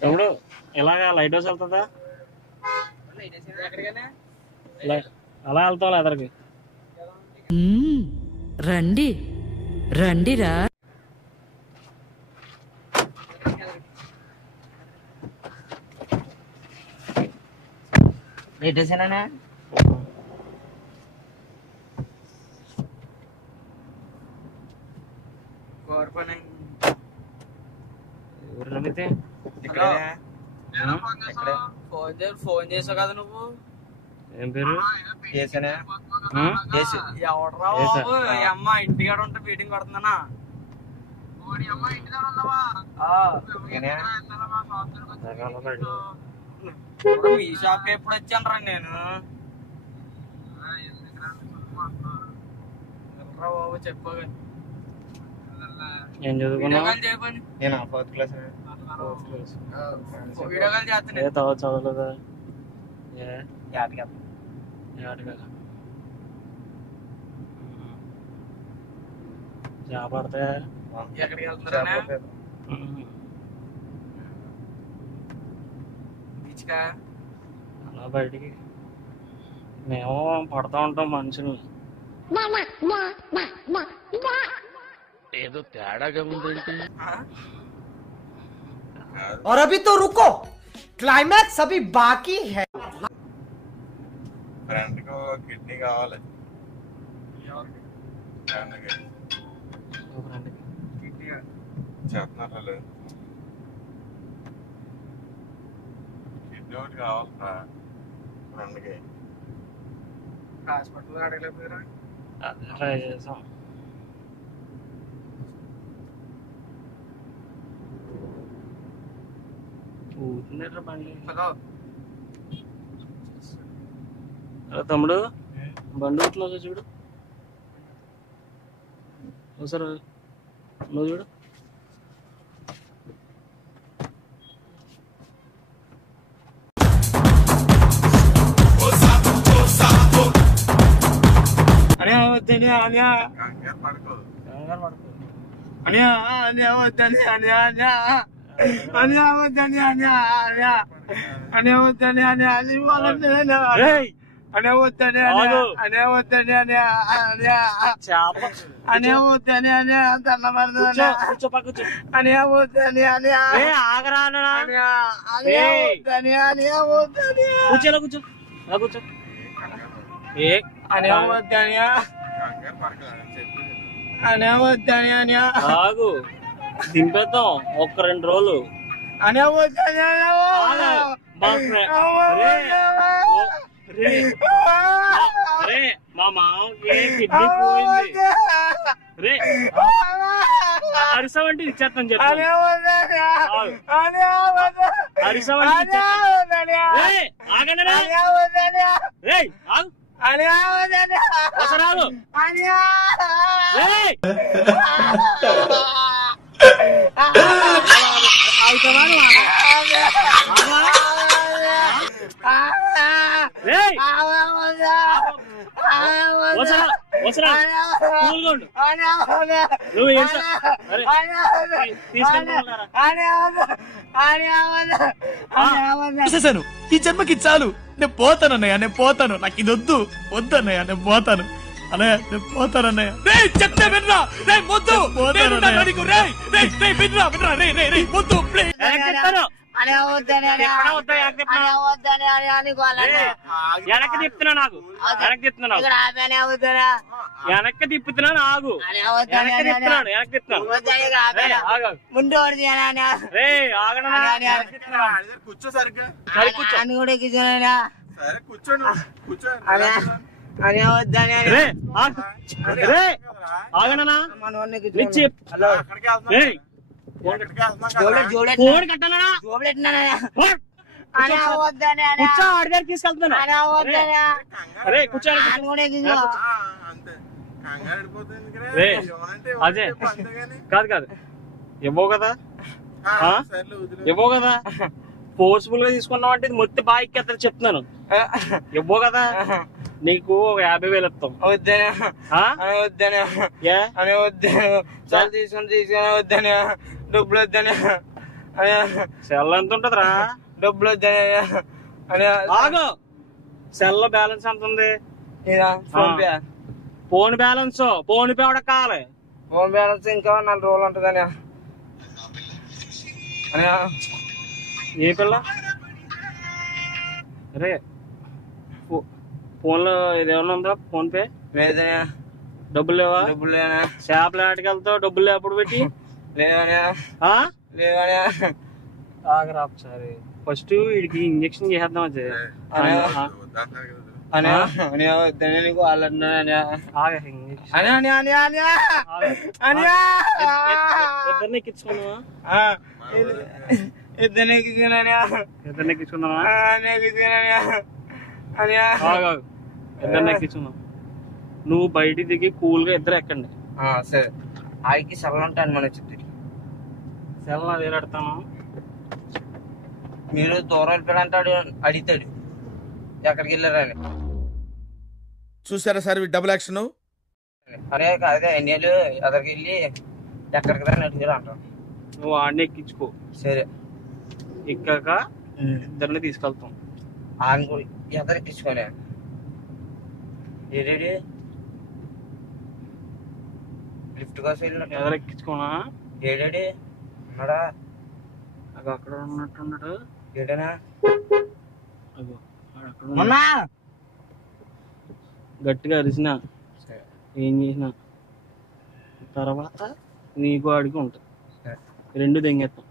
ఎప్పుడు ఇలాగా light house వెళ్తుందా అలా వెళ్తాం ఎదరికి రండి రండిరా లైట్ హౌసేనా ఫోన్ చేసావు కదా నువ్వు ఏం పేరు ఎవడరా బాబు అమ్మ ఇంటికాడ ఉంటే మీటింగ్ పడుతుందనా మీ షాప్ ఎప్పుడు వచ్చాను రా నేను బాబు చెప్పగా ఏం చదువుకున్నావు వీడియో కాల్ చేస్తున్నా చదవలేదా జాబ్ పడితే ఎక్కడికి వెళ్తున్నారా బీచ్కా అలా బయటికి మేము పడతా ఉంటాం మనుషులు ఏదో తేడాగా ఉందేంటి और अभी तो रुको क्लाइमैक्स अभी बाकी है फ्रेंड को किडनी కావాలి చెప్తున్నారు కిడ్నీ ఒకటి కావాలరా ఫ్రెండ్కి హాస్పిటల్ అడగలేకపోయారా అదే ట్రై చేసాం బండి హలో తమ్ముడు బండి ఊట్లో చూడు ఒకసారి నువ్వు చూడు అనియా వద్దని అనియా పడుకో అనియా అనియా వద్దని అనియా అనియా అనియా వద్దని అనియా అనియా అనియా వద్దని అనియా అనే వద్దని అనే వద్దని అనియా అనియా అనే వద్దని అనియా దండమరదు అనియా వద్దని అనియా ఆగరా అనియా అనియా వద్దని అనియా వద్దని కూర్చోలా కూర్చో కూర్చో అనియా వద్దని అనే వద్దని అనియా ఆగు దింపేద్దాం ఒక్క 2 రోజులు అనే వద్దని అరే మా మామకి కిడ్నీ పోయింది రే అరిసవంటి ఇచ్చేస్తాను చెప్పాను అరిసవంటి ఆగండి అవసరాలు చూసేసాను ఈ జన్మకి చాలు నేను పోతాను అన్నయ్య నేను పోతాను నాకు ఇది వద్దు వద్దన్నయ్య నేను పోతాను అన్నయ్య నేను పోతాను అన్నయ్య రే చెప్తే వినరా రే మొద్దు వినరా రే మొద్దు ప్లీజ్ వెనక్కి తిప్పుతున్నా నాకు వెనక్కి తిప్పుతున్నా వెనక్కి తిప్పుతున్నాను ఆగు వెనక్కి తిప్పుతున్నాను వెనక్కి తిప్పుతున్నాను ముందు రే కూర్చో సరిగ్గా కూడా కూర్చోనా సరే కూర్చోను కూర్చో అని వద్దని రే రే ఆగనా అక్కడికి వెళ్తున్నాం ఫోన్ కట్టానా కూర్చో ఆడి దగ్గర తీసుకెళ్తాను రే కూర్చో అంతే కంగారు వెళ్ళిపోతుంది రే, అదే. కాదు ఇవ్వవు కదా ఇవ్వవు కదా ఫోర్స్ఫుల్ గా తీసుకున్నావు అంటే మొత్తం బాగా ఎక్కేస్తారు చెప్తున్నాను ఇవ్వవు కదా నీకు 50,000 ఇస్తాం వద్దనే ఆ? వద్దనే ఏ? అని వద్దనే చాలా తీసుకొని వద్దనే డబ్బులు వద్దనే సెల్ ఎంత ఉంటదిరా డబ్బులు వద్దనే అని ఆగు సెల్ లో బ్యాలెన్స్ ఎంత ఉంది phone pay phone balance phone pay కూడా కావాలి ఫోన్ బ్యాలెన్స్ ఇంకా 4 రోజులు ఉంటదని అని ఏ పిల్ల రే ఫోన్ లో ఇదేమన్నా ఉందా ఫోన్ పే లేదనే డబ్బులు లేవా డబ్బులు లేవనే షాప్లో ఆటకెళ్తావు డబ్బులు ఎప్పుడు పెట్టి లేవనే ఆ? లేవనే ఆగరా ఒకసారి ఫస్ట్ వీడికి ఇంజక్షన్ చేద్దాం అది అని అని వద్దనే నీకు వాళ్ళన్నా అని ఇంజక్షన్ అని అని అని అని అని ఇద్దరిని ఎక్కించుకున్నావా ఇద్దరిని ఇద్దరిని ఎక్కించుకున్నావా అని ఇద్దరిని ఎక్కించుకున్నావు నువ్వు బయటికి దిగి కూల్ గా ఇద్దరు ఎక్కండి సరే ఆడికి సెల్ ఉంటాను మన చెప్తే సెల్ నా వేలాడతాను మీరు దూరం వెళ్ళిపోయాడంటాడు అడుగుతాడు ఎక్కడికి వెళ్ళారని చూసారా సార్ డబుల్ యాక్షన్ అరే అదే ఎన్నేళ్ళు ఎదరికి వెళ్ళి ఎక్కడికి రాని అడిగారు అంటాను నువ్వు ఆడిని ఎక్కించుకో సరే ఎక్కాక ఇద్దరిని తీసుకెళ్తాం ఆమె ఎదరికిచ్చుకోనే ఏడేడి లిఫ్ట్ కోసం వెళ్ళినట్టు ఎదరు ఎక్కించుకోనా ఏడేడి ఉన్నాడా అగో అక్కడ ఉన్నట్టున్నాడు ఏడేనా అగో అక్కడ ఉన్నాడు. గట్టిగా అరిసిన ఏం చేసిన తర్వాత నీకు ఆడికి ఉంటుంది రెండు దెంగేస్తాం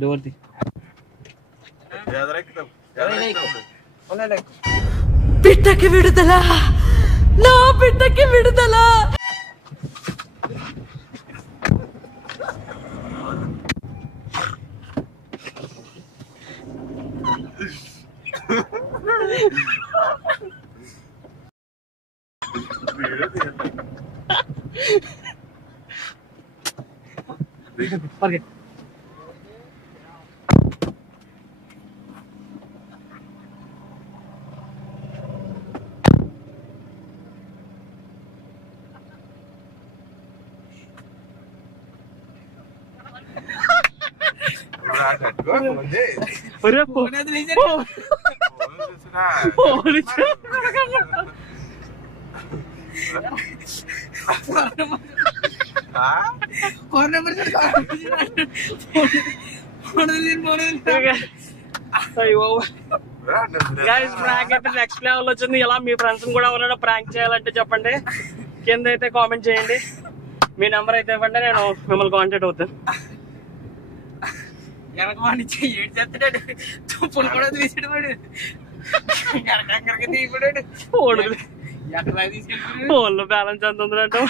డోర్ తీ బిడ్డకి విడుదల నా బిడ్డకి విడుదల నెక్స్ట్ లెవెల్ వచ్చింది. ఇలా మీ ఫ్రెండ్స్ కూడా ఎవరైనా ప్రాంక్ చేయాలంటే చెప్పండి, కింద అయితే కామెంట్ చేయండి. మీ నెంబర్ అయితే ఇవ్వండి, నేను మిమ్మల్ని కాంటాక్ట్ అవుతాను. వెనక వాడిని ఏడు చేస్తాడు తుప్పులు కూడా తీసాడు వాడు ఎక్కడికి తీయబడాడు ఎక్కడ తీసుకెళ్ళి ఫోన్లో బ్యాలెన్స్ ఎంత ఉందంటే